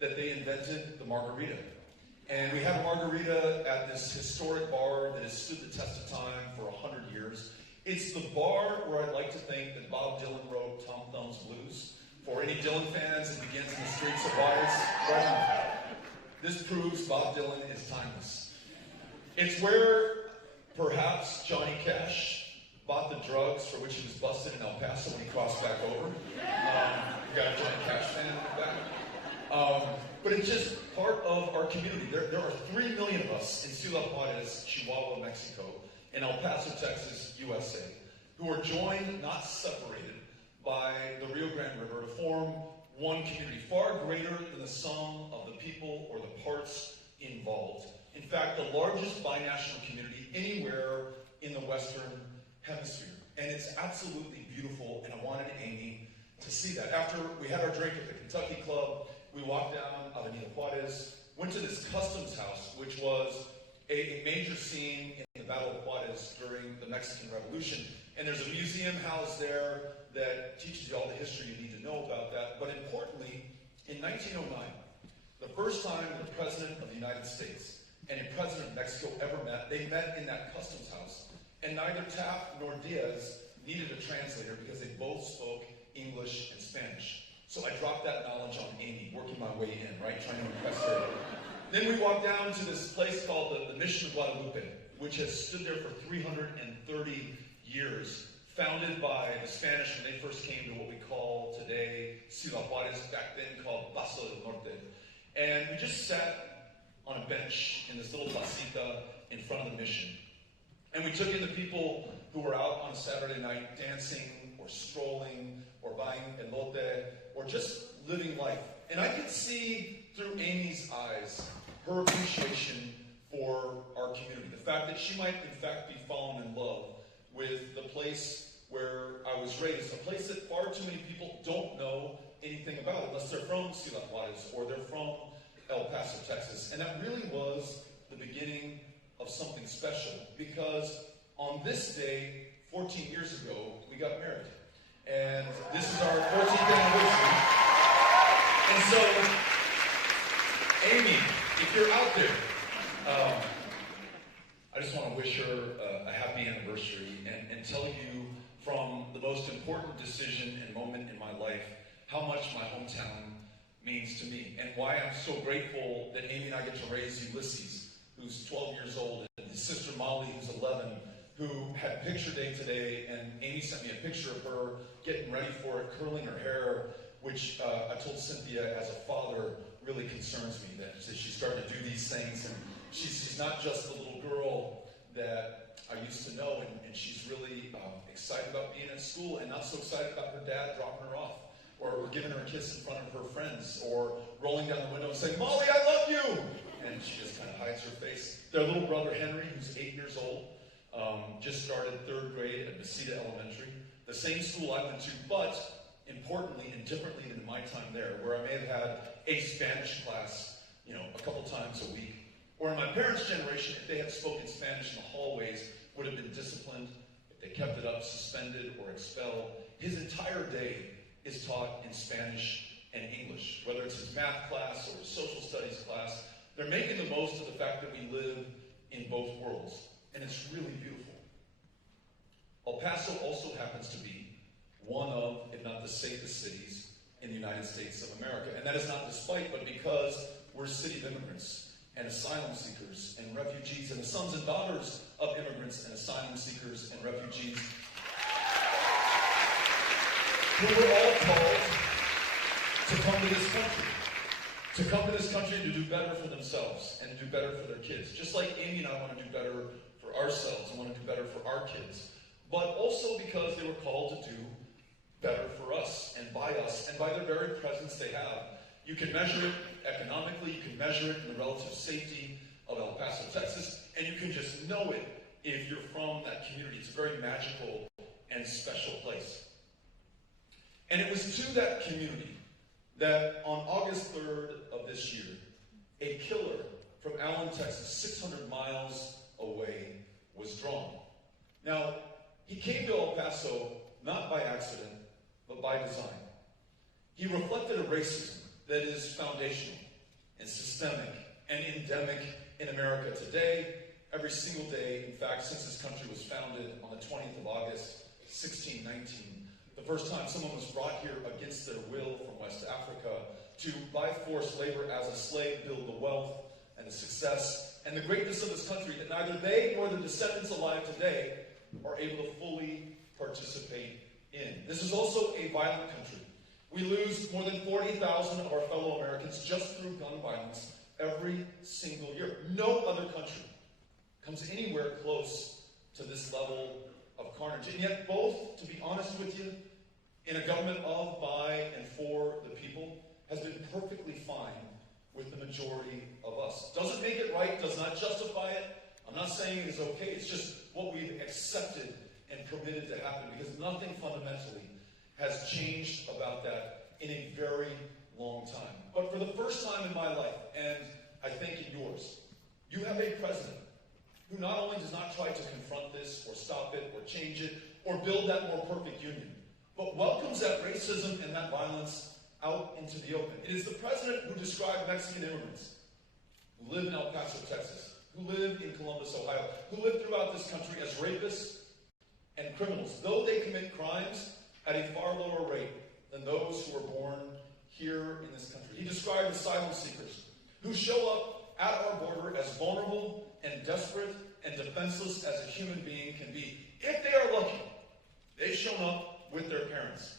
that they invented the margarita. And we have a margarita at this historic bar that has stood the test of time for 100 years. It's the bar where I'd like to think that Bob Dylan wrote Tom Thumb's Blues. For any Dylan fans, it begins in the streets of Waters. Right on. This proves Bob Dylan is timeless. It's where perhaps Johnny Cash bought the drugs for which he was busted in El Paso when he crossed back over. You got a Johnny Cash fan in the back. But it's just part of our community. There are 3 million of us in Ciudad Juarez, Chihuahua, Mexico, in El Paso, Texas, USA, who are joined, not separated, by the Rio Grande River to form one community, far greater than the sum of the people or the parts involved. In fact, the largest binational community anywhere in the Western Hemisphere. And it's absolutely beautiful, and I wanted Amy to see that. After we had our drink at the Kentucky Club, we walked down Avenida Juarez, went to this customs house, which was a major scene in the Battle of Juarez during the Mexican Revolution. And there's a museum housed there that teaches you all the history you need to know about that. But importantly, in 1909, the first time the President of the United States and a President of Mexico ever met, they met in that customs house. And neither Taft nor Diaz needed a translator because they both spoke English and Spanish. So I dropped that knowledge on Amy, working my way in, right, trying to impress her. Then we walked down to this place called the Mission of Guadalupe, which has stood there for 330 years, founded by the Spanish when they first came to what we call today Ciudad Juarez, back then called Paso del Norte. And we just sat on a bench in this little placita in front of the mission. And we took in the people who were out on a Saturday night dancing or strolling or buying elote or just living life. And I could see through Amy's eyes her appreciation for our community. The fact that she might in fact be fallen in love with the place where I was raised, a place that far too many people don't know anything about unless they're from Ciudad Juarez or they're from El Paso, Texas. And that really was the beginning of something special, because on this day, 14 years ago, we got married. And this is our 14th anniversary. And so, Amy, if you're out there, I just want to wish her a happy anniversary and tell you from the most important decision and moment in my life how much my hometown means to me and why I'm so grateful that Amy and I get to raise Ulysses, who's 12 years old, and his sister Molly, who's 11, who had picture day today, and Amy sent me a picture of her getting ready for it, curling her hair, which I told Cynthia as a father really concerns me, that she's starting to do these things, and she's not just the little girl that I used to know, and she's really excited about being at school and not so excited about her dad dropping her off, or giving her a kiss in front of her friends, or rolling down the window and saying, "Molly, I love you!" And she just kind of hides her face. Their little brother Henry, who's 8 years old, just started 3rd grade at Mesita Elementary, the same school I went to, but importantly and differently than in my time there, where I may have had a Spanish class, a couple times a week. Or in my parents' generation, if they had spoken Spanish in the hallways, would have been disciplined. If they kept it up, suspended or expelled. His entire day is taught in Spanish and English, whether it's his math class or his social studies class. They're making the most of the fact that we live in both worlds, and it's really beautiful. El Paso also happens to be one of, if not the safest cities in the United States of America. And that is not despite, but because we're a city of immigrants and asylum seekers and refugees and the sons and daughters of immigrants and asylum seekers and refugees who were all called to come to this country. To come to this country and to do better for themselves and to do better for their kids. Just like Amy and I want to do better for ourselves and want to do better for our kids. But also because they were called to do better for us and by the very presence they have. You can measure it economically, you can measure it in the relative safety of El Paso, Texas, and you can just know it if you're from that community. It's a very magical and special place. And it was to that community that on August 3rd of this year, a killer from Allen, Texas, 600 miles away, was drawn. Now, he came to El Paso not by accident, but by design. He reflected a racism that is foundational and systemic and endemic in America today, every single day. In fact, since this country was founded on the 20th of August, 1619, the first time someone was brought here against their will from West Africa to, by forced labor as a slave, build the wealth and the success and the greatness of this country that neither they nor their descendants alive today are able to fully participate in. This is also a violent country. We lose more than 40,000 of our fellow Americans just through gun violence every single year. No other country comes anywhere close to this level of carnage. And yet both, to be honest with you, in a government of, by, and for the people, has been perfectly fine with the majority of us. Doesn't make it right, does not justify it. I'm not saying it is okay, it's just what we've accepted and permitted to happen, because nothing fundamentally has changed about that in a very long time. But for the first time in my life, and I think in yours, you have a president who not only does not try to confront this or stop it or change it or build that more perfect union, but welcomes that racism and that violence out into the open. It is the president who described Mexican immigrants who live in El Paso, Texas, who live in Columbus, Ohio, who live throughout this country as rapists and criminals, though they commit crimes at a far lower rate than those who were born here in this country. He described asylum seekers who show up at our border as vulnerable and desperate and defenseless as a human being can be. If they are lucky, they've shown up with their parents.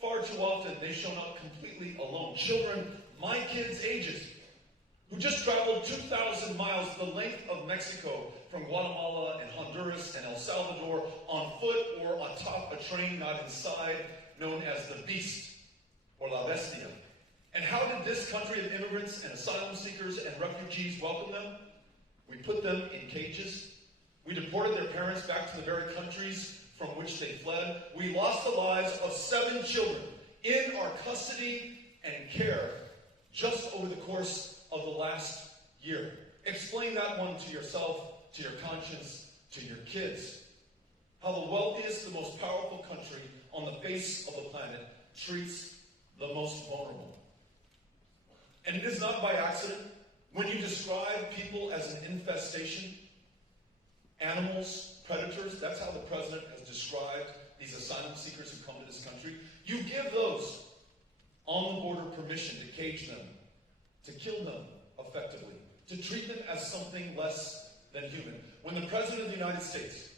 Far too often, they've shown up completely alone. Children my kids' ages, who just traveled 2,000 miles the length of Mexico from Guatemala and Honduras and El Salvador on foot or atop a train not inside, known as the Beast or La Bestia. And how did this country of immigrants and asylum seekers and refugees welcome them? We put them in cages. We deported their parents back to the very countries from which they fled. We lost the lives of 7 children in our custody and care just over the course of the last year. Explain that one to yourself, to your conscience, to your kids. How the wealthiest, the most powerful country on the face of the planet treats the most vulnerable. And it is not by accident when you describe people as an infestation, animals, predators. That's how the president has described these asylum seekers who come to this country. You give those on the border permission to cage them, to kill them effectively, to treat them as something less than human. When the president of the United States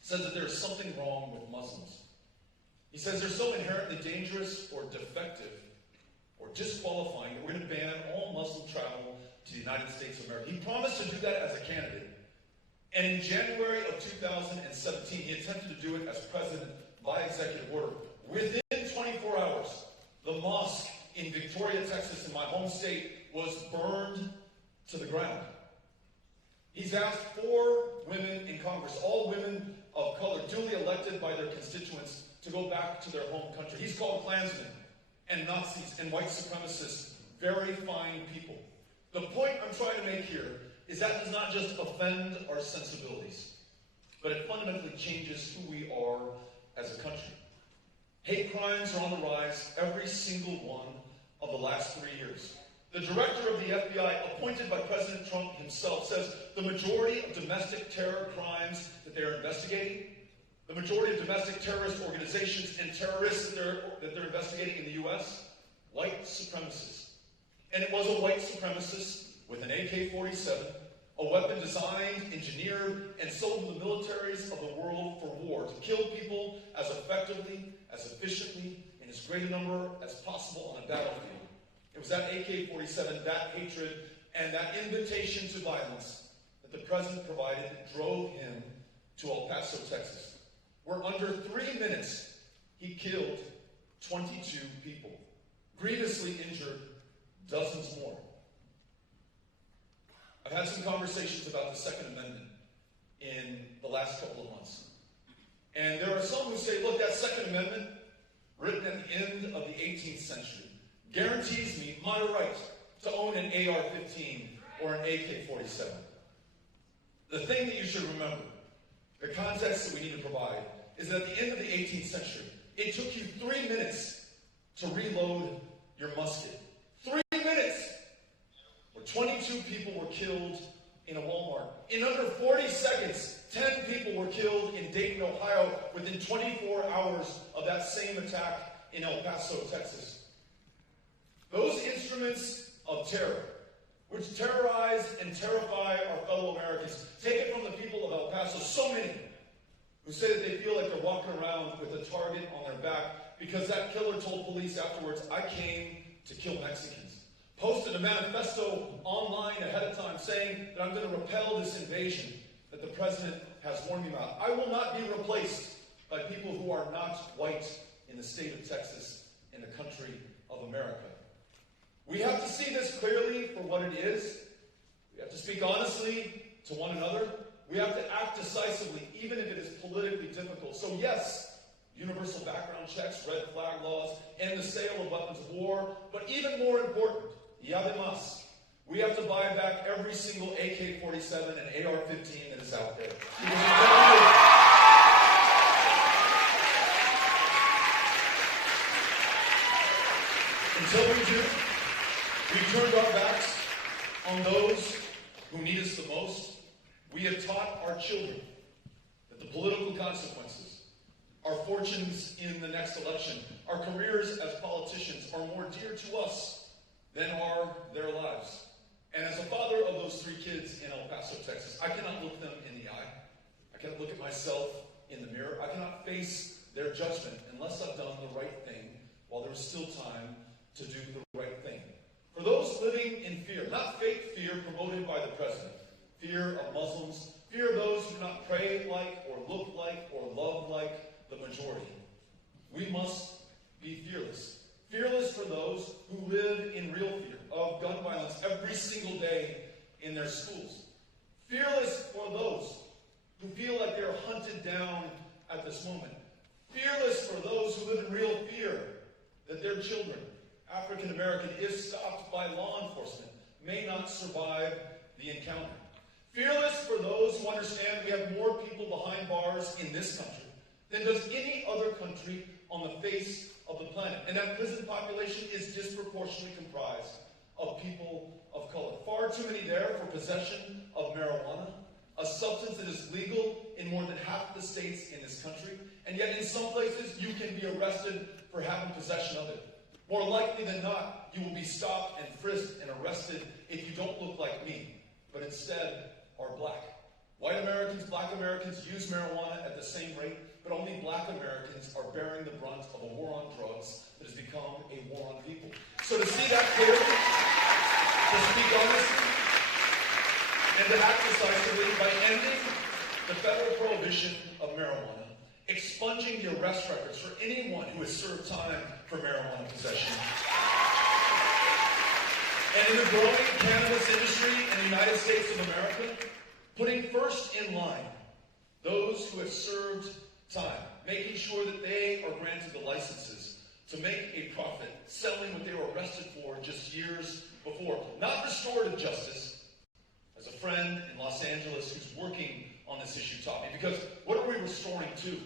says that there's something wrong with Muslims, he says they're so inherently dangerous or defective or disqualifying that we're going to ban all Muslim travel to the United States of America. He promised to do that as a candidate. And in January of 2017, he attempted to do it as president by executive order. Within 24 hours, the mosque in Victoria, Texas, in my home state, was burned to the ground. He's asked 4 women in Congress, all women of color, duly elected by their constituents, to go back to their home country. He's called Klansmen and Nazis and white supremacists very fine people. The point I'm trying to make here is that does not just offend our sensibilities, but it fundamentally changes who we are as a country. Hate crimes are on the rise, every single one of the last 3 years. The director of the FBI, appointed by President Trump himself, says the majority of domestic terror crimes that they're investigating, the majority of domestic terrorist organizations and terrorists that they're investigating in the U.S., white supremacists. And it was a white supremacist with an AK-47, a weapon designed, engineered, and sold to the militaries of the world for war, to kill people as effectively, as efficiently, in as great a number as possible on a battlefield. It was that AK-47, that hatred, and that invitation to violence that the president provided that drove him to El Paso, Texas, where under 3 minutes he killed 22 people, grievously injured dozens more. I've had some conversations about the Second Amendment in the last couple of months. And there are some who say, look, that Second Amendment, written at the end of the 18th century, guarantees me my right to own an AR-15 or an AK-47. The thing that you should remember, the context that we need to provide, is that at the end of the 18th century, it took you 3 minutes to reload your musket. 3 minutes! where 22 people were killed in a Walmart. In under 40 seconds, 10 people were killed in Dayton, Ohio, within 24 hours of that same attack in El Paso, Texas. Those instruments of terror, which terrorize and terrify our fellow Americans, take it from the people of El Paso, so many who say that they feel like they're walking around with a target on their back because that killer told police afterwards, "I came to kill Mexicans." Posted a manifesto online ahead of time saying that I'm going to repel this invasion that the president has warned me about. I will not be replaced by people who are not white in the state of Texas, in the country of America. We have to see this clearly for what it is. We have to speak honestly to one another. We have to act decisively, even if it is politically difficult. So yes, universal background checks, red flag laws, and the sale of weapons of war. But even more important, y además, we have to buy back every single AK-47 and AR-15 that is out there. Until we do, we've turned our backs on those who need us the most. We have taught our children that the political consequences, our fortunes in the next election, our careers as politicians are more dear to us than are their lives. And as a father of those 3 kids in El Paso, Texas, I cannot look them in the eye. I cannot look at myself in the mirror. I cannot face their judgment unless I've done the right thing while there is still time to do the right thing. For those living in fear, not fake fear promoted by the president, fear of Muslims, fear of those who do not pray like or look like or love like the majority, we must be fearless. Fearless for those who live in real fear of gun violence every single day in their schools. Fearless for those who feel like they're hunted down at this moment. Fearless for those who live in real fear that their children, African American, if stopped by law enforcement, may not survive the encounter. Fearless for those who understand we have more people behind bars in this country than does any other country on the face of the planet. And that prison population is disproportionately comprised of people of color. Far too many there for possession of marijuana, a substance that is legal in more than half the states in this country, and yet in some places you can be arrested for having possession of it. More likely than not, you will be stopped and frisked and arrested if you don't look like me, but instead are black. White Americans, black Americans use marijuana at the same rate, but only black Americans are bearing the brunt of a war on drugs that has become a war on people. So to see that clearly, to speak honestly, and to act decisively by ending the federal prohibition of marijuana, expunging the arrest records for anyone who has served time for marijuana possession, and in the growing cannabis industry in the United States of America, putting first in line those who have served time, making sure that they are granted the licenses to make a profit, selling what they were arrested for just years before. Not restorative justice, as a friend in Los Angeles who's working on this issue taught me, because what are we restoring to?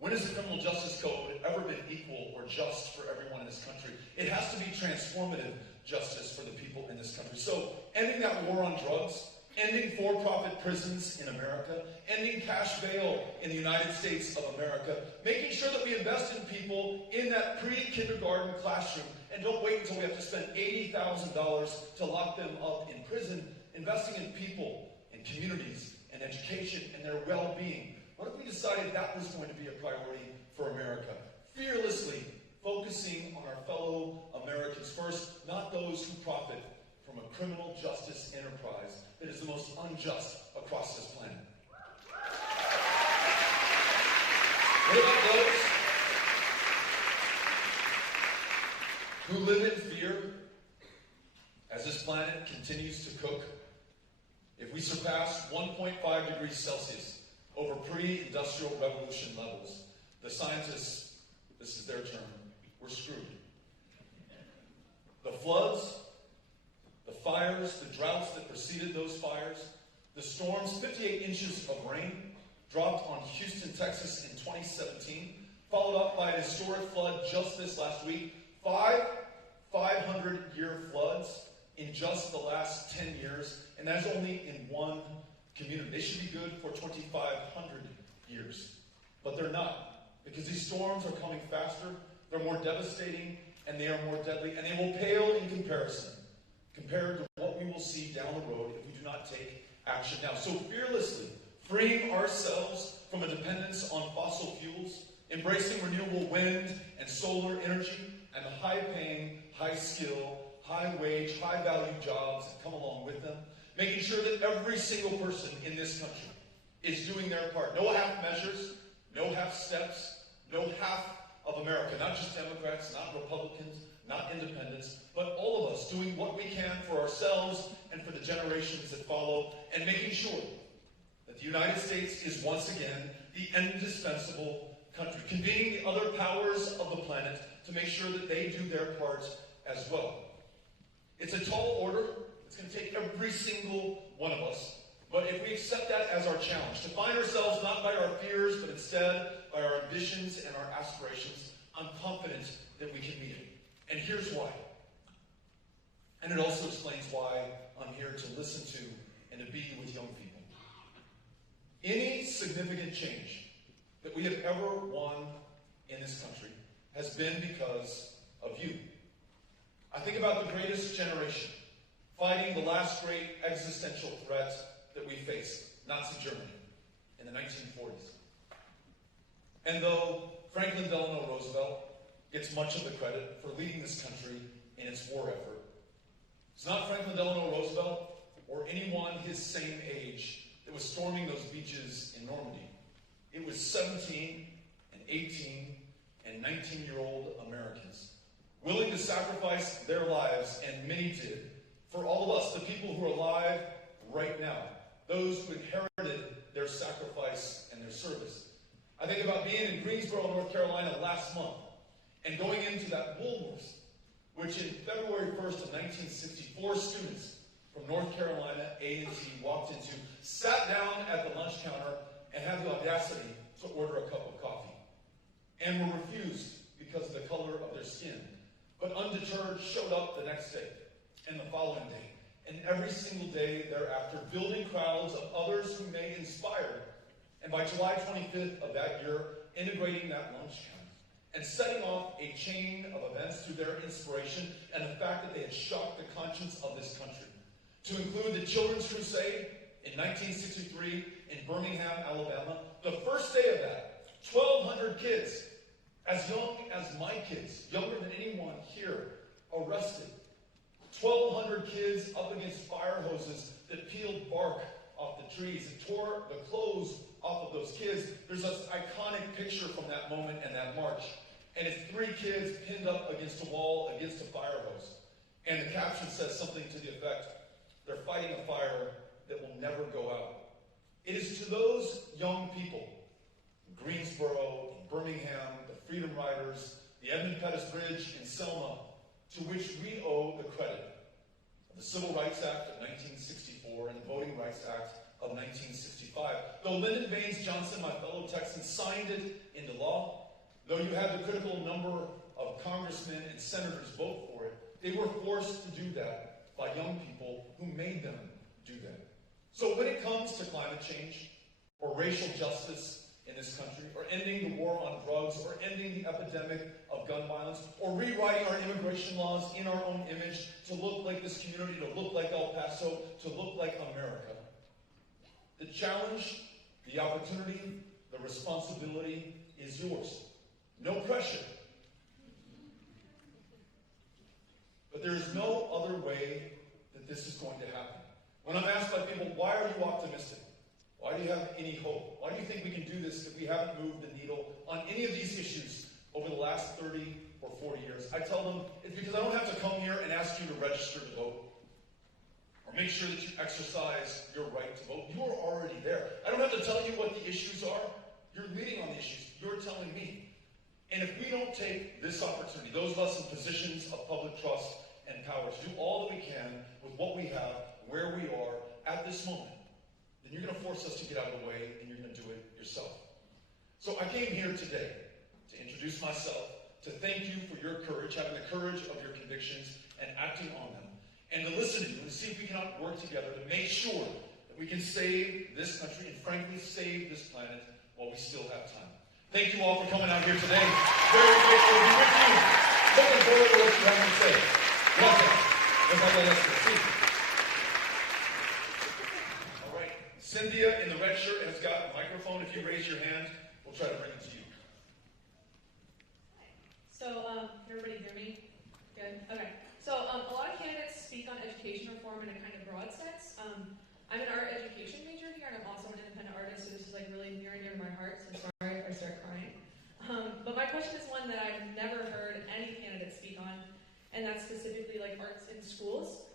When has the criminal justice code ever been equal or just for everyone in this country? It has to be transformative justice for the people in this country. So ending that war on drugs, ending for-profit prisons in America, ending cash bail in the United States of America, making sure that we invest in people in that pre-kindergarten classroom and don't wait until we have to spend $80,000 to lock them up in prison, investing in people and communities and education and their well-being. What if we decided that was going to be a priority for America? Fearlessly focusing on our fellow Americans first, not those who profit from a criminal justice enterprise that is the most unjust across this planet. What about those who live in fear as this planet continues to cook? If we surpass 1.5 degrees Celsius over pre-industrial revolution levels, the scientists, this is their term, we're screwed. The floods, the fires, the droughts that preceded those fires, the storms, 58 inches of rain dropped on Houston, Texas in 2017, followed up by an historic flood just this last week, 500-year floods in just the last 10 years, and that's only in one community. They should be good for 2,500 years. But they're not, because these storms are coming faster, they're more devastating, and they are more deadly, and they will pale in comparison, compared to what we will see down the road if we do not take action now. So fearlessly, freeing ourselves from a dependence on fossil fuels, embracing renewable wind and solar energy, and the high-paying, high-skill, high-wage, high-value jobs that come along with them, making sure that every single person in this country is doing their part. No half measures, no half steps, no half of America. Not just Democrats, not Republicans, not independents, but all of us doing what we can for ourselves and for the generations that follow, and making sure that the United States is once again the indispensable country, convening the other powers of the planet to make sure that they do their part as well. It's a tall order. It's going to take every single one of us. But if we accept that as our challenge, to find ourselves not by our fears, but instead by our ambitions and our aspirations, I'm confident that we can meet it. And here's why. And it also explains why I'm here to listen to and to be with young people. Any significant change that we have ever won in this country has been because of you. I think about the greatest generation fighting the last great existential threat that we faced, Nazi Germany, in the 1940s. And though Franklin Delano Roosevelt gets much of the credit for leading this country in its war effort, it's not Franklin Delano Roosevelt or anyone his same age that was storming those beaches in Normandy. It was 17 and 18 and 19-year-old Americans willing to sacrifice their lives, and many did, for all of us, the people who are alive right now, those who inherited their sacrifice and their service. I think about being in Greensboro, North Carolina last month and going into that Woolworths, which in February 1st of 1964, students from North Carolina A&T walked into, sat down at the lunch counter, and had the audacity to order a cup of coffee, and were refused because of the color of their skin, but undeterred showed up the next day and the following day, and every single day thereafter, building crowds of others who may inspire, and by July 25th of that year, integrating that lunch counter and setting off a chain of events through their inspiration and the fact that they had shocked the conscience of this country, to include the Children's Crusade in 1963 in Birmingham, Alabama. The first day of that, 1,200 kids, as young as my kids, younger than anyone here, arrested. 1,200 kids up against fire hoses that peeled bark off the trees and tore the clothes off of those kids. There's this iconic picture from that moment and that march. And it's 3 kids pinned up against a wall, against a fire hose. And the caption says something to the effect, they're fighting a fire that will never go out. It is to those young people, in Greensboro, in Birmingham, the Freedom Riders, the Edmund Pettus Bridge in Selma, to which we owe the credit of the Civil Rights Act of 1964 and the Voting Rights Act of 1965. Though Lyndon Baines Johnson, my fellow Texan, signed it into law, though you had the critical number of congressmen and senators vote for it, they were forced to do that by young people who made them do that. So when it comes to climate change, or racial justice in this country, or ending the war on drugs, or ending the epidemic of gun violence, or rewriting our immigration laws in our own image to look like this community, to look like El Paso, to look like America, the challenge, the opportunity, the responsibility is yours. No pressure. But there is no other way that this is going to happen. When I'm asked by people, why are you optimistic? Why do you have any hope? Why do you think we can do this if we haven't moved the needle on any of these issues over the last 30 or 40 years? I tell them, it's because I don't have to come here and ask you to register to vote or make sure that you exercise your right to vote. You are already there. I don't have to tell you what the issues are. You're leading on the issues. You're telling me. And if we don't take this opportunity, those of us in positions of public trust and power, to do all that we can with what we have, where we are at this moment, then you're going to force us to get out of the way, and you're going to do it yourself. So I came here today to introduce myself, to thank you for your courage, having the courage of your convictions and acting on them, and to listen listening and to see if we cannot work together to make sure that we can save this country and frankly save this planet while we still have time. Thank you all for coming out here today. Very grateful to be with you. Looking forward to what you have to say. Gracias. All right. Cynthia in the red shirt has got a microphone. If you raise your hand, we'll try to bring it to you. So, can everybody hear me? Good? Okay. So, a lot of candidates speak on education reform in a kind of broad sense. I'm an art education major here, and I'm also an independent artist, so this is like really near and dear to my heart, so I'm sorry if I start crying. But my question is one that I've never heard any candidate speak on, and that's specifically like arts in schools.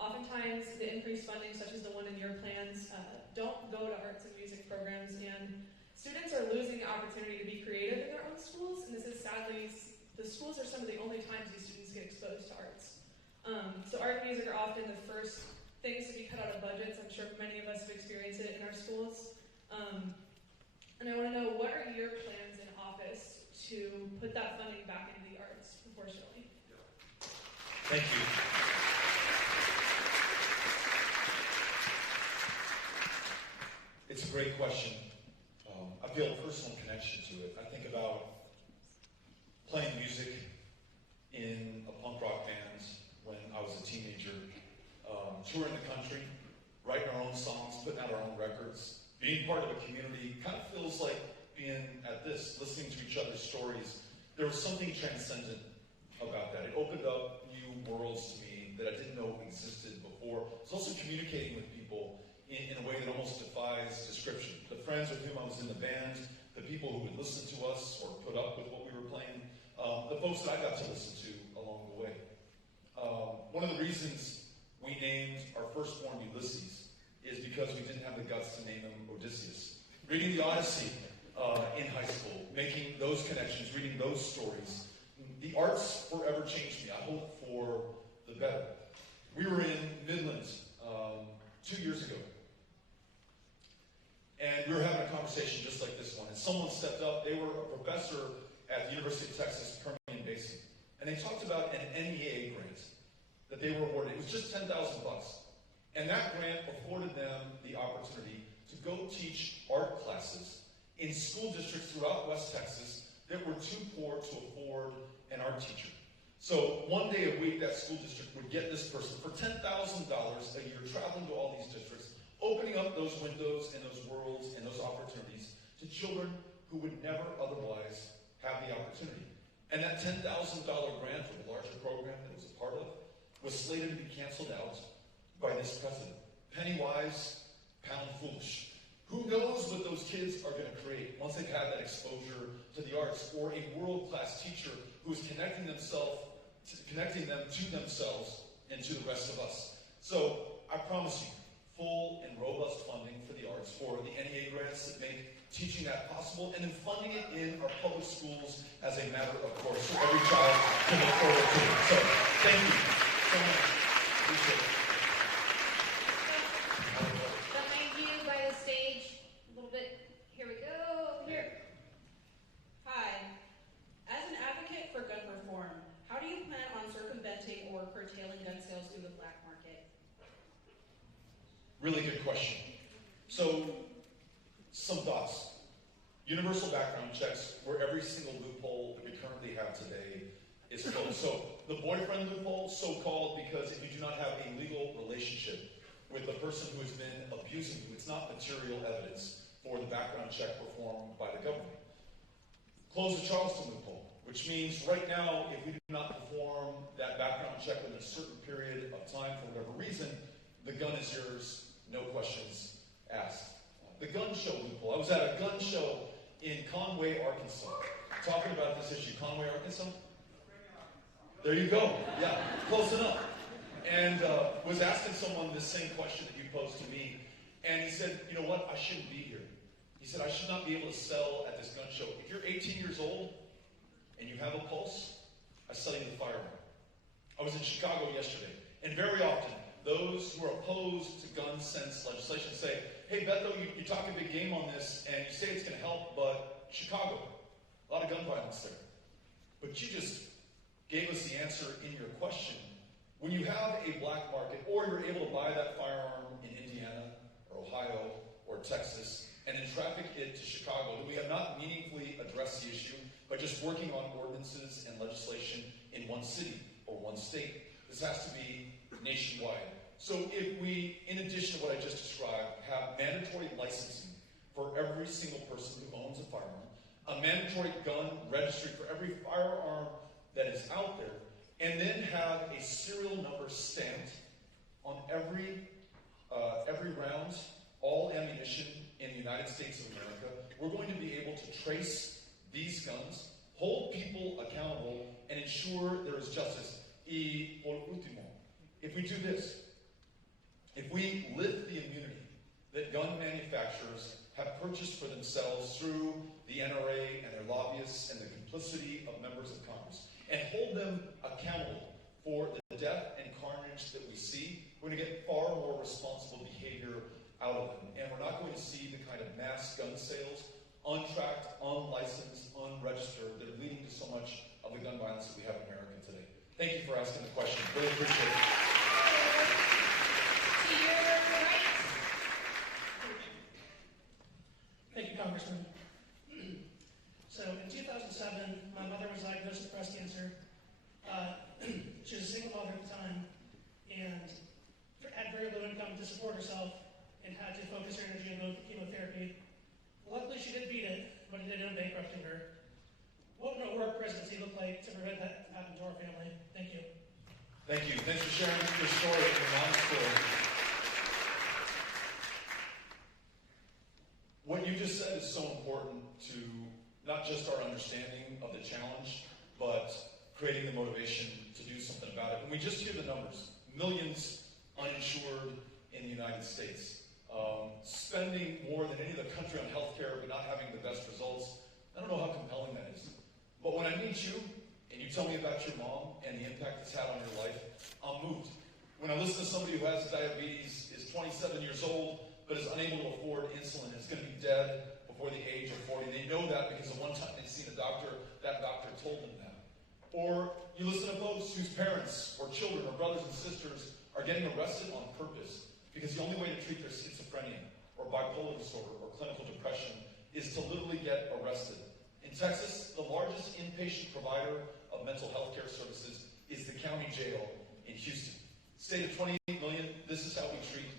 Oftentimes, the increased funding, such as the one in your plans, don't go to arts and music programs, and students are losing the opportunity to be creative in their own schools, and this is sadly, the schools are some of the only times these students get exposed to arts. So art and music are often the first things to be cut out of budgets. I'm sure many of us have experienced it in our schools. And I want to know, what are your plans in office to put that funding back into the arts proportionally? Thank you. It's a great question. I feel a personal connection to it. I think about playing music in a punk rock band when I was a teenager, touring the country, writing our own songs, putting out our own records, being part of a community. Kind of feels like being at this, listening to each other's stories. There was something transcendent about that. It opened up new worlds to me that I didn't know existed before. It was also communicating with people in a way that almost defies description. The friends with whom I was in the band, the people who would listen to us or put up with what we were playing, the folks that I got to listen to along the way. One of the reasons we named our firstborn Ulysses is because we didn't have the guts to name him Odysseus. Reading the Odyssey in high school, making those connections, reading those stories, the arts forever changed me. I hope for the better. We were in Midland 2 years ago, and we were having a conversation just like this one, and someone stepped up. They were a professor at the University of Texas Permian Basin, and they talked about an NEA grant that they were awarded. It was just $10,000, and that grant afforded them the opportunity to go teach art classes in school districts throughout West Texas that were too poor to afford an art teacher. So one day a week, that school district would get this person for $10,000 a year, traveling to all these districts, opening up those windows and those worlds and those opportunities to children who would never otherwise have the opportunity. And that $10,000 grant for the larger program that it was a part of was slated to be canceled out by this president. Penny wise, pound foolish. Who knows what those kids are going to create once they've had that exposure to the arts, or a world-class teacher who is connecting them to themselves and to the rest of us. So I promise you, full and robust funding for the arts, for the NEA grants that make teaching that possible, and then funding it in our public schools as a matter of course, so every child can look forward to it. So thank you so much. Appreciate it. Behind you by the stage, a little bit. Here we go. Here. Hi. As an advocate for gun reform, how do you plan on circumventing or curtailing gun sales through the black market? Really good question. So, some thoughts. Universal background checks, where every single loophole that we currently have today is closed. So, the boyfriend loophole, so-called, because if you do not have a legal relationship with the person who has been abusing you, it's not material evidence for the background check performed by the government. Close the Charleston loophole, which means right now, if we do not perform that background check within a certain period of time for whatever reason, the gun is yours, no questions asked. The gun show loophole. I was at a gun show in Conway, Arkansas, talking about this issue. Conway, Arkansas? There you go. Yeah, close enough. And was asking someone this same question that you posed to me, and he said, you know what, I shouldn't be here. He said, I should not be able to sell at this gun show. If you're 18 years old and you have a pulse, I sell you the firearm. I was in Chicago yesterday, and very often, those who are opposed to gun sense legislation say, hey, Beto, you talk a big game on this, and you say it's going to help, but Chicago, a lot of gun violence there. But you just gave us the answer in your question. When you have a black market or you're able to buy that firearm in Indiana or Ohio or Texas and then traffic it to Chicago, then we have not meaningfully addressed the issue by just working on ordinances and legislation in one city or one state. This has to be nationwide. So if we, in addition to what I just described, have mandatory licensing for every single person who owns a firearm, a mandatory gun registry for every firearm that is out there, and then have a serial number stamped on every round, all ammunition in the United States of America, we're going to be able to trace these guns, hold people accountable, and ensure there is justice. Y por último, if we do this, if we lift the immunity that gun manufacturers have purchased for themselves through the NRA and their lobbyists and the complicity of members of Congress, and hold them accountable for the death and carnage that we see, we're going to get far more responsible behavior out of them. And we're not going to see the kind of mass gun sales, untracked, unlicensed, unregistered, that are leading to so much of the gun violence that we have in America today. Thank you for asking the question. Really appreciate it. To your right. Thank you, Congressman. So in 2007, my mother was diagnosed with breast cancer. She was a single mother at the time and had very low income to support herself and had to focus her energy on chemotherapy. Luckily, she did beat it, but it did end up bankrupting her. What would a work presidency look like to prevent that from happening to our family? Thank you. Thank you. Thanks for sharing your story and your mom's story. What you just said is so important to not just our understanding of the challenge, but creating the motivation to do something about it. When we just hear the numbers, millions uninsured in the United States, spending more than any other country on healthcare but not having the best results, I don't know how compelling that is. But when I meet you and you tell me about your mom and the impact it's had on your life, I'm moved. When I listen to somebody who has diabetes, is 27 years old, but is unable to afford insulin, is going to be dead before the age of 40. They know that because the one time they've seen a doctor, that doctor told them that. Or you listen to folks whose parents or children or brothers and sisters are getting arrested on purpose because the only way to treat their schizophrenia or bipolar disorder or clinical depression is to literally get arrested. In Texas, the largest inpatient provider of mental health care services is the county jail in Houston. State of 28 million, this is how we treat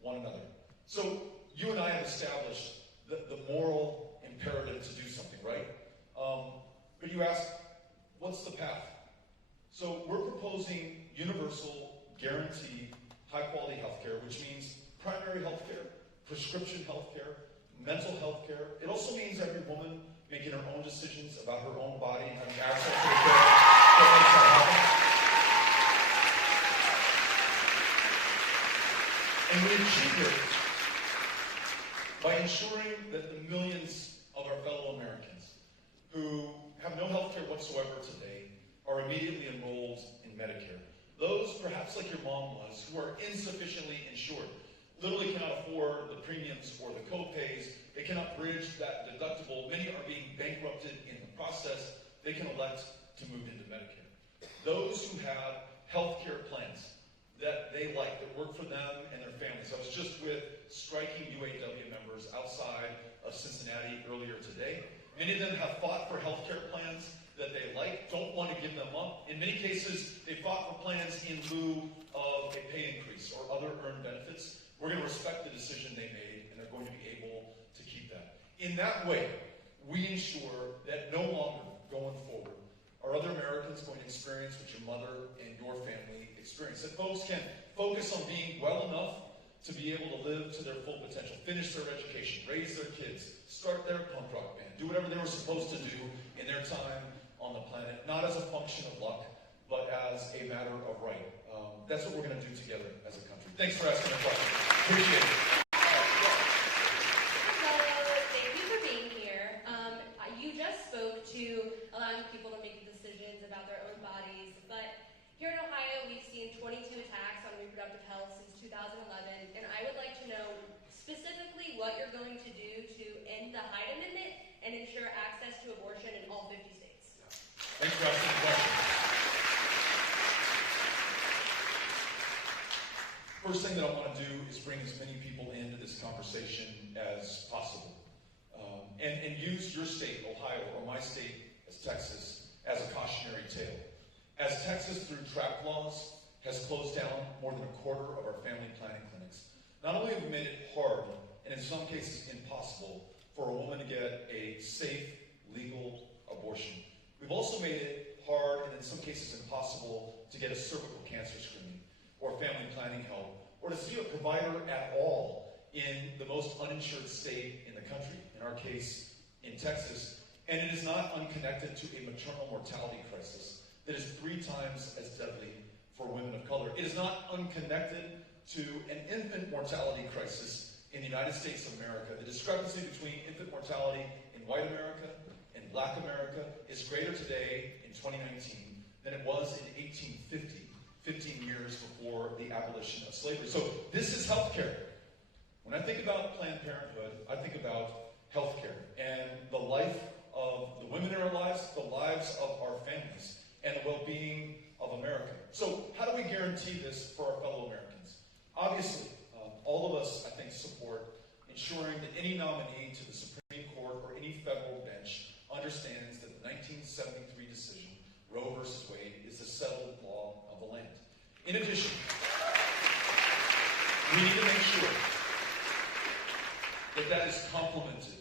one another. So you and I have established the moral imperative to do something, right? But you ask, what's the path? So we're proposing universal, guaranteed, high-quality health care, which means primary health care, prescription health care, mental health care. It also means every woman making her own decisions about her own body and having access to the care that makes that happen. And we achieve it by ensuring that the millions of our fellow Americans who have no health care whatsoever today are immediately enrolled in Medicare. Those, perhaps like your mom was, who are insufficiently insured, literally cannot afford the premiums or the co-pays. They cannot bridge that deductible. Many are being bankrupted in the process. They can elect to move into Medicare. Those who have health care plans that they like, that work for them and their families. I was just with striking UAW members outside of Cincinnati earlier today. Many of them have fought for health care plans that they like, don't want to give them up. In many cases, they fought for plans in lieu of a pay increase or other earned benefits. We're going to respect the decision they made, and they're going to be able to keep that. In that way, we ensure that no longer, going forward, are other Americans going to experience what your mother and your family experienced. That folks can focus on being well enough to be able to live to their full potential, finish their education, raise their kids, start their punk rock band, do whatever they were supposed to do in their time on the planet, not as a function of luck, but as a matter of right. That's what we're going to do together as a country. Thanks for asking the question. Appreciate it. Hello, thank you for being here. You just spoke to allowing people to make decisions about their own bodies, but here in Ohio, we've seen 22 attacks on reproductive health since 2011, and I would like to know specifically what you're going to do to end the Hyde Amendment and ensure access to abortion in all 50 states. Thanks for asking the question. First thing that I want to do is bring as many people into this conversation as possible. And use your state, Ohio, or my state as Texas, as a cautionary tale. As Texas, through trap laws, has closed down more than a quarter of our family planning clinics, not only have we made it hard, and in some cases impossible, for a woman to get a safe, legal abortion, we've also made it hard, and in some cases impossible, to get a cervical cancer screening, or family planning help, or to see a provider at all in the most uninsured state in the country, in our case, in Texas. And it is not unconnected to a maternal mortality crisis that is 3 times as deadly for women of color. It is not unconnected to an infant mortality crisis in the United States of America. The discrepancy between infant mortality in white America and black America is greater today in 2019 than it was in 1850, 15 years before the abolition of slavery. So this is healthcare. When I think about Planned Parenthood, I think about healthcare and the life of the women in our lives, the lives of our families, and the well-being of America. So how do we guarantee this for our fellow Americans? Obviously, all of us, I think, support ensuring that any nominee to the Supreme Court or any federal bench understands that the 1973 decision, Roe versus Wade, is the settled law of the land. In addition, we need to make sure that that is complemented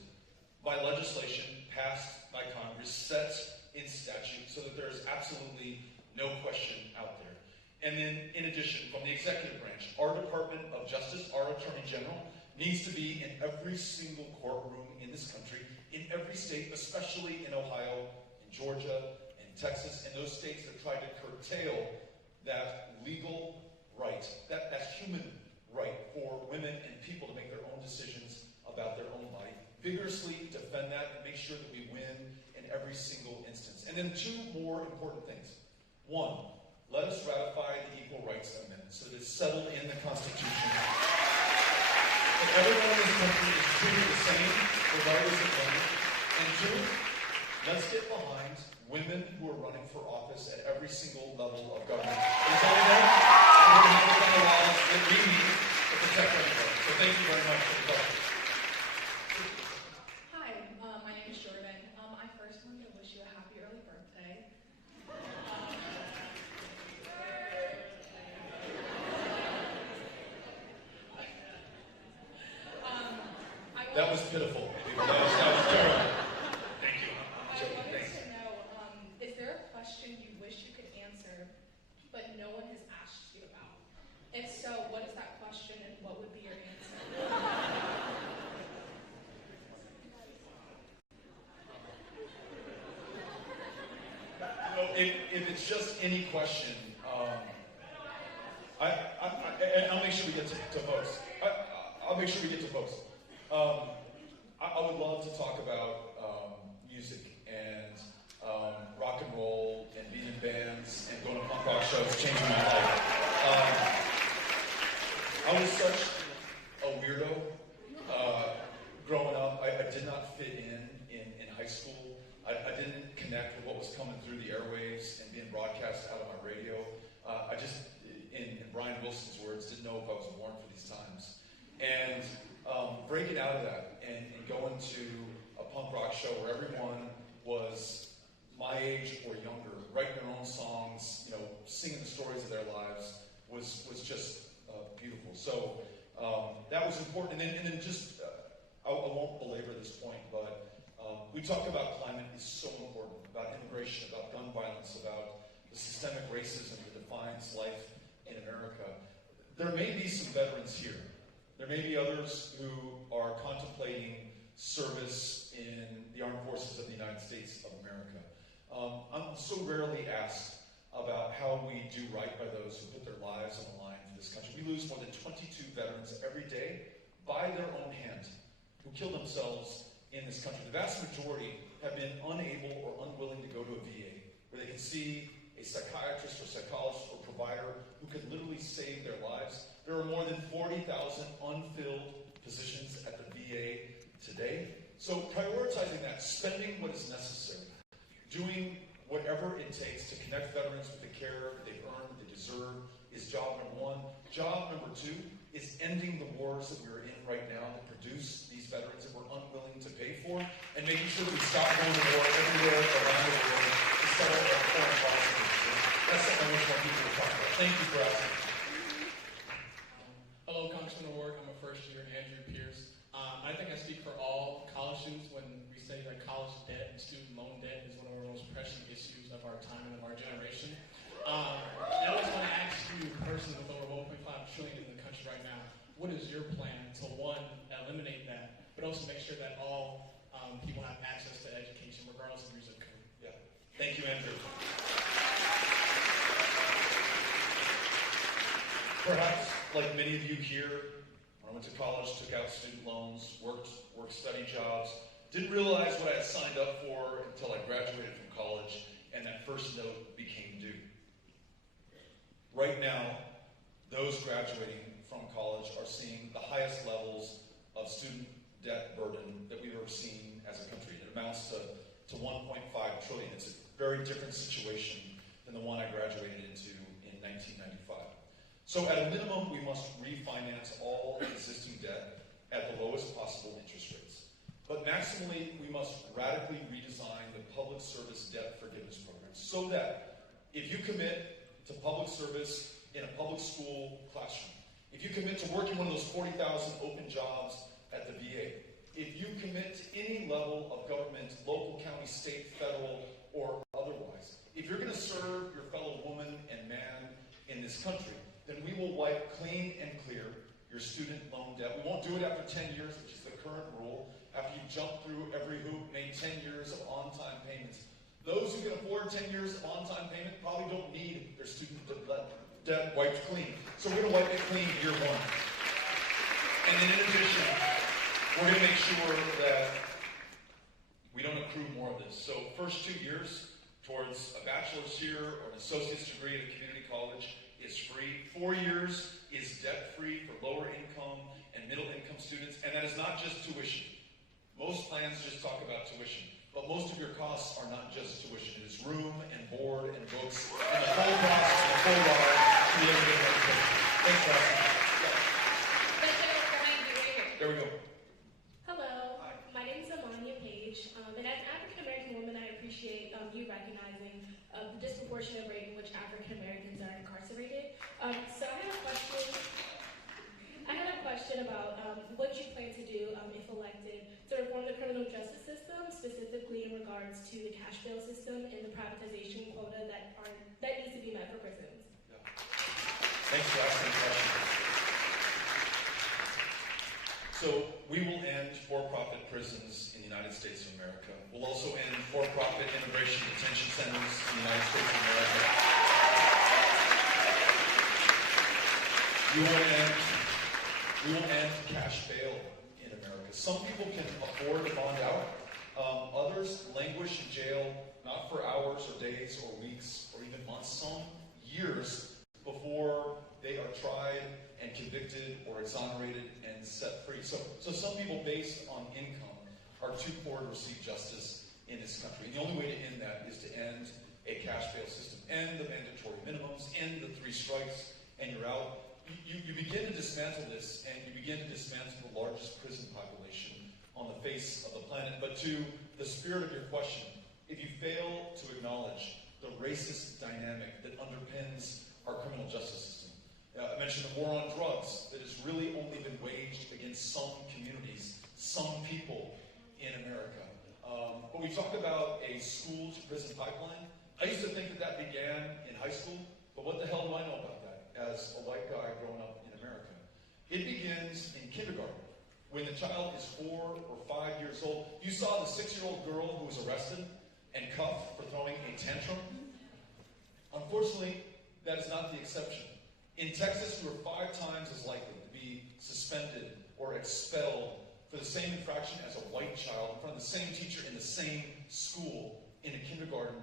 by legislation passed by Congress, set in statute, so that there is absolutely no question out there. And then, in addition, from the executive branch, our Department of Justice, our Attorney General, needs to be in every single courtroom in this country, in every state, especially in Ohio, in Georgia, and Texas, and those states that try to curtail that legal right, that human right for women and people to make their own decisions about their own body. Vigorously defend that and make sure that we win in every single instance. And then 2 more important things. 1, let us ratify the Equal Rights Amendment so that it's settled in the Constitution. That everyone in this country is treated the same, regardless of gender. And 2, let's get behind women who are running for office at every single level of government. And so then, we're going to have the laws that we need to protect everybody. So thank you very much for the question. Hi, my name is Jordan. I first wanted to wish you a happy early birthday. That was pitiful. That was terrible. Thank you. I wanted to know, is there a question you wish you could answer, but no one has asked you about? If so, what is that question and what would be your answer? If it's just any question, I'll make sure we get to folks. I'll make sure we get to folks. I would love to talk about music and rock and roll and being in bands and going to punk rock shows, changing my life. I was such a weirdo growing up. I did not fit in high school. I didn't connect with what was coming through the airwaves and being broadcast out of my radio. I just, in Brian Wilson's words, didn't know if I was born for these times. And breaking out of that and going to a punk rock show where everyone was my age or younger, writing their own songs, singing the stories of their lives was just beautiful. So that was important. And then just, I won't belabor this point, but we talk about climate is so important, about immigration, about gun violence, about the systemic racism that defines life in America. There may be some veterans here. There may be others who are contemplating service in the armed forces of the United States of America. I'm so rarely asked about how we do right by those who put their lives on the line for this country. We lose more than 22 veterans every day by their own hand who kill themselves in this country. The vast majority have been unable or unwilling to go to a VA where they can see a psychiatrist or psychologist or provider who could literally save their lives. There are more than 40,000 unfilled positions at the VA today. So prioritizing that, spending what is necessary, doing whatever it takes to connect veterans with the care that they've earned, that they deserve, is job number one. Job number two is ending the wars that we're in right now that produce these veterans that we're unwilling to pay for, and making sure that we stop going to war everywhere around the world to settle our foreign policy. That's something I wish more people would talk about. Thank you for asking. Hello, Congressman O'Rourke. I'm a first year Andrew Pierce. I think I speak for all college students when we say that college debt and student loan debt is one of our most pressing issues of our time and of our generation. I always want to ask you, personally, with over 1.5 trillion in the country right now, what is your plan to, one, eliminate that, but also make sure that all people have access to education, regardless of your zip code? Yeah. Thank you, Andrew. Perhaps, like many of you here, when I went to college, took out student loans, worked study jobs, didn't realize what I had signed up for until I graduated from college and that first note became due. Right now, those graduating from college are seeing the highest levels of student debt burden that we've ever seen as a country. It amounts to 1.5 trillion. It's a very different situation than the one I graduated into in 1995. So at a minimum, we must refinance all existing debt at the lowest possible interest rates. But maximally, we must radically redesign the public service debt forgiveness program so that if you commit to public service in a public school classroom, if you commit to working one of those 40,000 open jobs at the VA, if you commit to any level of government, local, county, state, federal, or otherwise, if you're going to serve your fellow woman and man in this country, then we will wipe clean and clear your student loan debt. We won't do it after 10 years, which is the current rule. After you jump through every hoop, made 10 years of on-time payments. Those who can afford 10 years of on-time payment probably don't need their student debt wiped clean. So we're going to wipe it clean year one. And then in addition, we're going to make sure that we don't accrue more of this. So first 2 years towards a bachelor's here or an associate's degree at a community college is free. 4 years is debt-free for lower income and middle income students, and that is not just tuition. Most plans just talk about tuition, but most of your costs are not just tuition. It is room and board and books and the full cost and the full ride to be able to get an education. Thanks for asking. Beto, behind you, right here. There we go. Hello, my name is Amania Page, and as an African American woman, I appreciate you recognizing the disproportionate rate in which African Americans are incarcerated. So I have a question about what you plan to do, if elected, to reform the criminal justice system, specifically in regards to the cash bail system and the privatization quota that needs to be met for prisons. Yeah. Thanks for asking the question. So we will end for-profit prisons in the United States of America. We'll also end for-profit immigration detention centers in the United States of America. We will end cash bail in America. Some people can afford to bond out. Others languish in jail, not for hours or days or weeks or even months, some years before they are tried and convicted or exonerated and set free. So some people, based on income, are too poor to receive justice in this country. And the only way to end that is to end a cash bail system, end the mandatory minimums, end the 3 strikes, and you're out. You begin to dismantle this, and you begin to dismantle the largest prison population on the face of the planet. But to the spirit of your question, if you fail to acknowledge the racist dynamic that underpins our criminal justice system, I mentioned the war on drugs that has really only been waged against some communities, some people in America. But we talk about a school-to-prison pipeline. I used to think that began in high school, but what the hell do I know about that as a white guy growing up in America? It begins in kindergarten, when the child is 4 or 5 years old. You saw the 6-year-old girl who was arrested and cuffed for throwing a tantrum. Unfortunately, that is not the exception. In Texas, you are 5 times as likely to be suspended or expelled for the same infraction as a white child in front of the same teacher in the same school in a kindergarten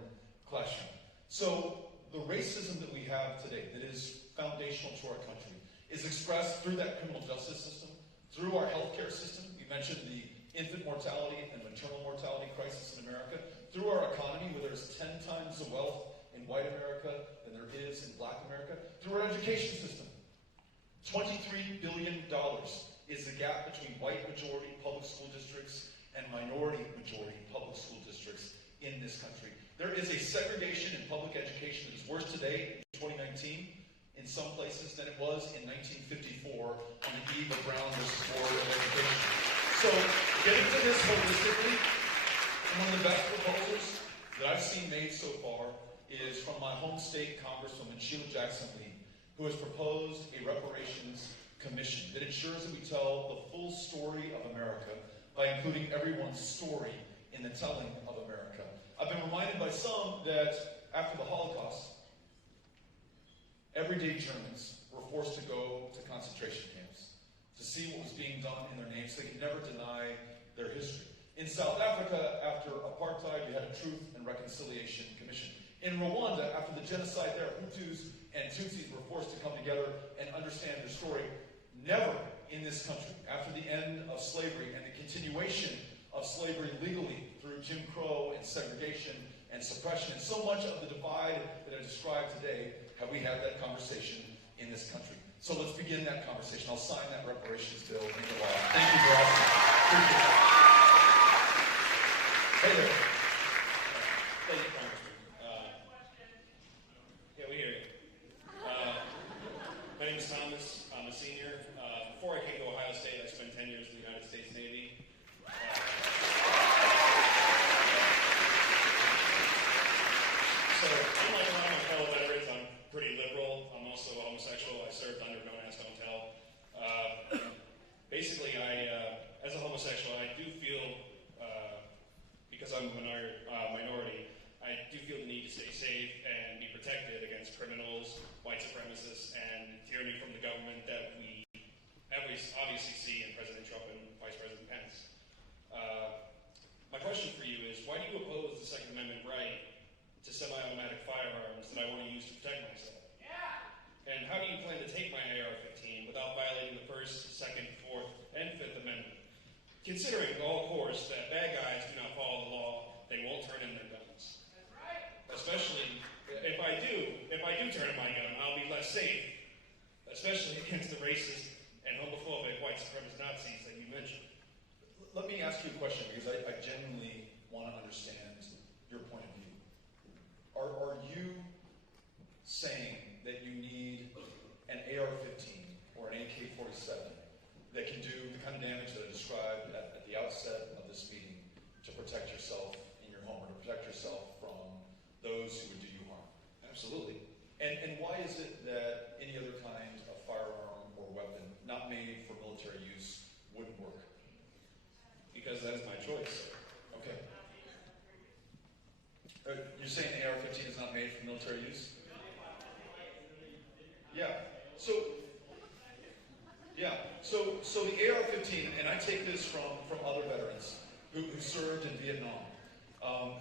classroom. So the racism that we have today that is foundational to our country is expressed through that criminal justice system, through our healthcare system. You mentioned the infant mortality and maternal mortality crisis in America, through our economy, where there's 10 times the wealth in white America than there is in Black America? Through our education system. $23 billion is the gap between white majority public school districts and minority majority public school districts in this country. There is a segregation in public education that is worse today, in 2019, in some places than it was in 1954 on the eve of Brown versus Board of Education. So, getting to this holistically, one of the best proposals that I've seen made so far is from my home state Congresswoman Sheila Jackson Lee, who has proposed a reparations commission that ensures that we tell the full story of America by including everyone's story in the telling of America. I've been reminded by some that after the Holocaust, everyday Germans were forced to go to concentration camps to see what was being done in their names. They could never deny their history. In South Africa, after apartheid, you had a Truth and Reconciliation Commission. In Rwanda, after the genocide there, Hutus and Tutsis were forced to come together and understand their story. Never in this country, after the end of slavery and the continuation of slavery legally through Jim Crow and segregation and suppression, and so much of the divide that I described today, have we had that conversation in this country. So let's begin that conversation. I'll sign that reparations bill into law. Thank you for asking. Appreciate it. Hey there. Thank you, Congressman. Yeah, we hear you. My name is Thomas. I'm a senior. Before I came to Ohio State, I spent 10 years in the United States Navy. So, unlike a lot of my fellow veterans, I'm pretty liberal. I'm also homosexual. I served under Don't Ask, Don't Tell. Basically, as a homosexual, I do feel, because I'm a minority, I do feel the need to stay safe and be protected against criminals, white supremacists, and tyranny from the government that we obviously see in President Trump and Vice President Pence. My question for you is, why do you oppose the Second Amendment right to semi-automatic firearms that I want to use to protect myself? Yeah. And how do you plan to take my AR-15 without violating the First, Second, Fourth, and Fifth Amendment? Considering, of course, that bad guys do not follow the law, they won't turn in their guns. That's right. Especially if I do turn in my gun, I'll be less safe, especially against the racist and homophobic white supremacist Nazis that you mentioned. Let me ask you a question, because I genuinely want to understand your point of view. Are you saying that you need an AR-15 or an AK-47 that can do the kind of damage that I described at the outset of this meeting to protect yourself in your home, or to protect yourself from those who would do you harm? Absolutely. And why is it that any other kind of firearm or weapon not made for military use wouldn't work? Because that is my choice. Okay. You're saying the AR-15 is not made for military use? Yeah. So the AR-15, and I take this from other veterans who served in Vietnam,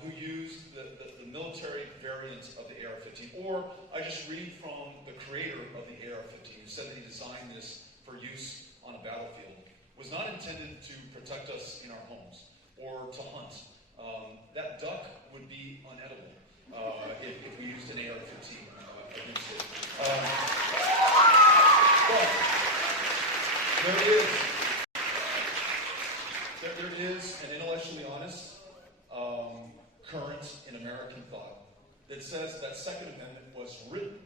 who used the military variant of the AR-15, or I just read from the creator of the AR-15, who said that he designed this for use on a battlefield, was not intended to protect us in our homes or to hunt. That duck would be unedible if we used an AR-15 against it. But there is an intellectually honest current in American thought that says that Second Amendment was written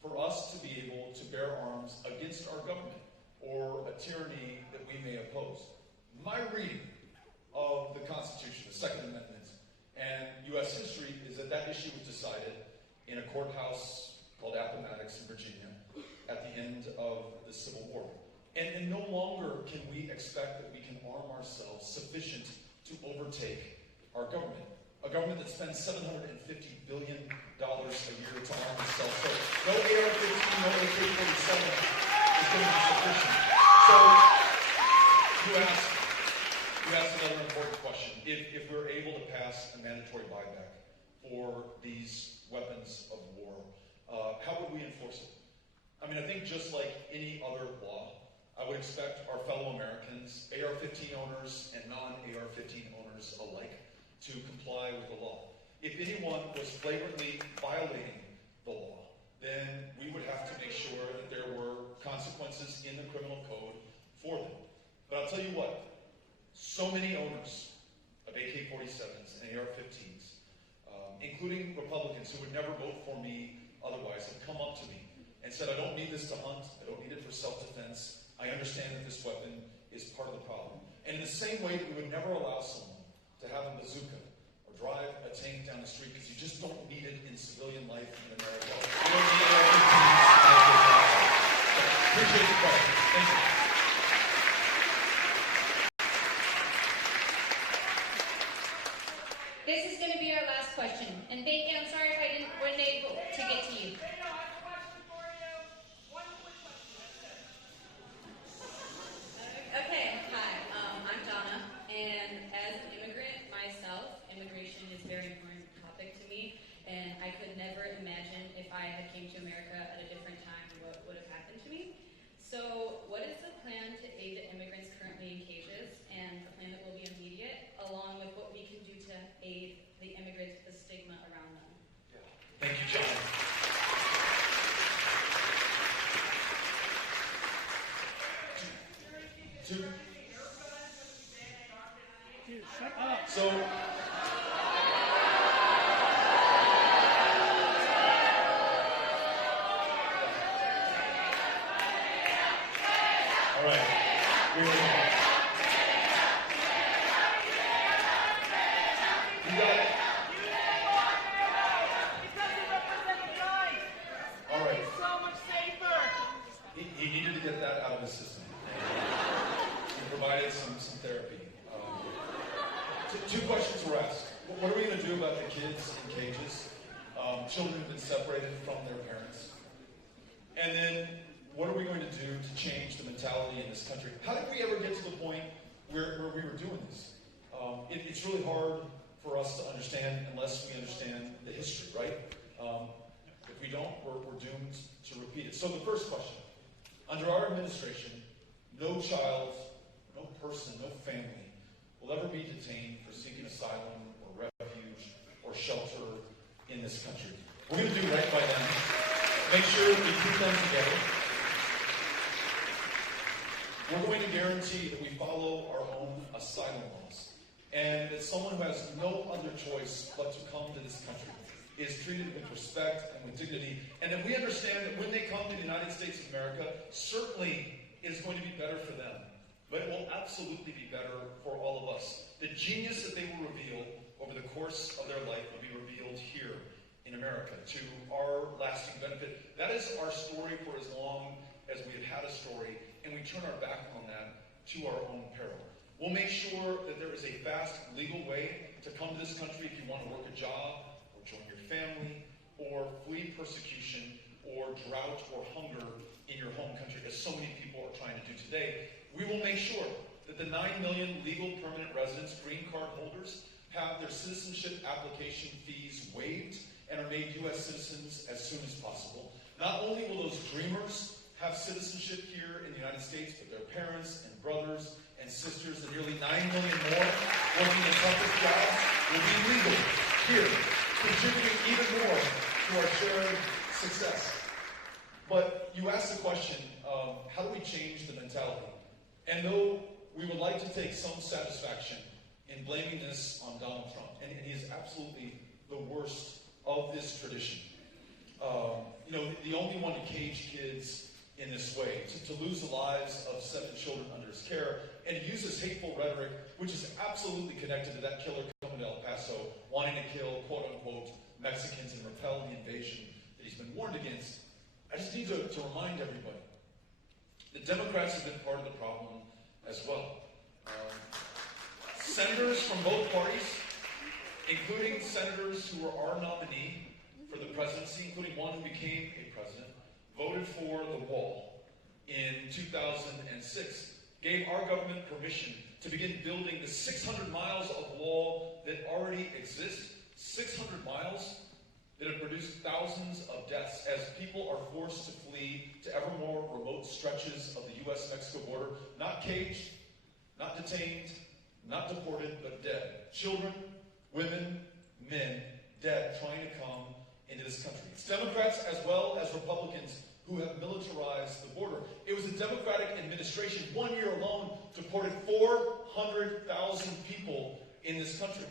for us to be able to bear arms against our government or a tyranny that we may oppose. My reading of the Constitution, the Second Amendment, and U.S. history is that issue was decided in a courthouse called Appomattox in Virginia at the end of the Civil War. And no longer can we expect that we can arm ourselves sufficient to overtake our government. A government that spends $750 billion a year to arm itself. So no AR-15, no AK-47 is going to be sufficient. So you asked another important question. If we're able to pass a mandatory buyback for these weapons of war, how would we enforce it? I mean, I think just like any other law, I would expect our fellow Americans, AR-15 owners and non-AR-15 owners alike, to comply with the law. If anyone was flagrantly violating the law, then we would have to make sure that there were consequences in the criminal code for them. But I'll tell you what, so many owners of AK-47s and AR-15s, including Republicans who would never vote for me otherwise, have come up to me and said, I don't need this to hunt, I don't need it for self-defense, I understand that this weapon is part of the problem. And in the same way that we would never allow someone to have a bazooka or drive a tank down the street because you just don't need it in civilian life in America. You don't need AR-15s. Appreciate the question. Thank you. This is going to be our last question. And I'm sorry if I wasn't able to get to you. Beto, I have a question for you. One quick question, that's it. Okay, hi, I'm Donna, and as an immigrant myself, immigration is a very important topic to me, and I could never imagine if I had came to America at a different time what would have happened to me. So what is the plan to aid the immigrants currently in cages, and a plan that will be immediate, along with what we can do to aid the immigrants with the stigma around them? Thank you, John. Dude, shut up. So, all right. Here we go. You got it. It doesn't represent a gun. All right. It's so much safer. He needed to get that out of his system. He provided some therapy. Two questions were asked. What are we going to do about the kids in cages? Children who've been separated from their parents. And then, what are we going to do to change the mentality in this country? How did we ever get to the point where we were doing this? It's really hard for us to understand unless we understand the history, right? If we don't, we're doomed to repeat it. So the first question, under our administration, no child, no person, no family will ever be detained for seeking asylum or refuge or shelter in this country. We're going to do right by them. Make sure we keep them together. We're going to guarantee that we follow our own asylum laws, and that someone who has no other choice but to come to this country is treated with respect and with dignity, and that we understand that when they come to the United States of America, certainly it is going to be better for them, but it will absolutely be better for all of us. The genius that they will reveal over the course of their life will be revealed here in America to our lasting benefit. That is our story for as long as we have had a story, and we turn our back on that to our own peril. We'll make sure that there is a fast legal way to come to this country if you want to work a job, or join your family, or flee persecution, or drought or hunger in your home country, as so many people are trying to do today. We will make sure that the 9 million legal permanent residents, green card holders, have their citizenship application fees waived and are made U.S. citizens as soon as possible. Not only will those dreamers have citizenship here in the United States, but their parents and brothers and sisters and nearly 9 million more working the toughest jobs will be legal here, contributing even more to our shared success. But you asked the question, how do we change the mentality? And though we would like to take some satisfaction in blaming this on Donald Trump, and he is absolutely the worst of this tradition. The only one to cage kids in this way, to lose the lives of 7 children under his care, and to use this hateful rhetoric, which is absolutely connected to that killer coming to El Paso, wanting to kill, quote-unquote, Mexicans and repel the invasion that he's been warned against. I just need to remind everybody that Democrats have been part of the problem as well. Senators from both parties, including senators who were our nominee for the presidency, including one who became a president, voted for the wall in 2006, gave our government permission to begin building the 600 miles of wall that already exists, 600 miles that have produced thousands of deaths as people are forced to flee to ever more remote stretches of the U.S.-Mexico border, not caged, not detained, not deported, but dead. Children, women, men, dead, trying to come into this country. It's Democrats as well as Republicans who have militarized the border. It was a Democratic administration, 1 year alone, deported 400,000 people in this country,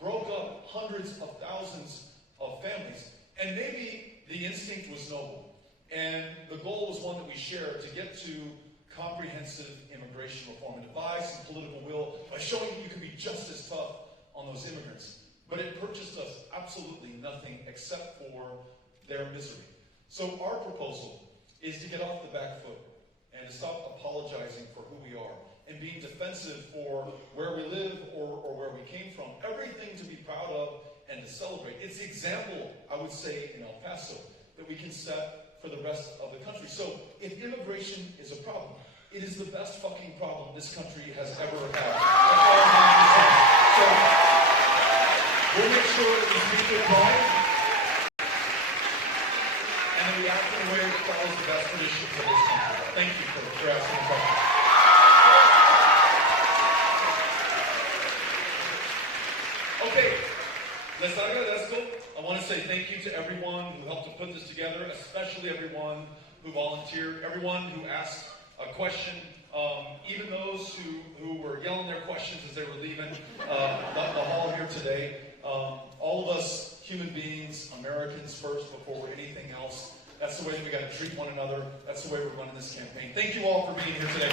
broke up hundreds of thousands of families, and maybe the instinct was noble, and the goal was one that we shared, to get to comprehensive immigration reform and to buy some political will by showing that you can be just as tough on those immigrants. But it purchased us absolutely nothing except for their misery. So our proposal is to get off the back foot and to stop apologizing for who we are and being defensive for where we live or where we came from. Everything to be proud of and to celebrate. It's the example, I would say, in El Paso that we can set for the rest of the country. So if immigration is a problem, it is the best fucking problem this country has ever had. That's all I'm going to say. So we'll make sure that we speak with pride and that we act in a way that follows the best traditions of this country. Thank you for asking the question. Okay, les agradezco. I want to say thank you to everyone who helped to put this together, especially everyone who volunteered, everyone who asked a question, even those who were yelling their questions as they were leaving the hall here today. All of us, human beings, Americans first before we're anything else. That's the way that we got to treat one another. That's the way we're running this campaign. Thank you all for being here today.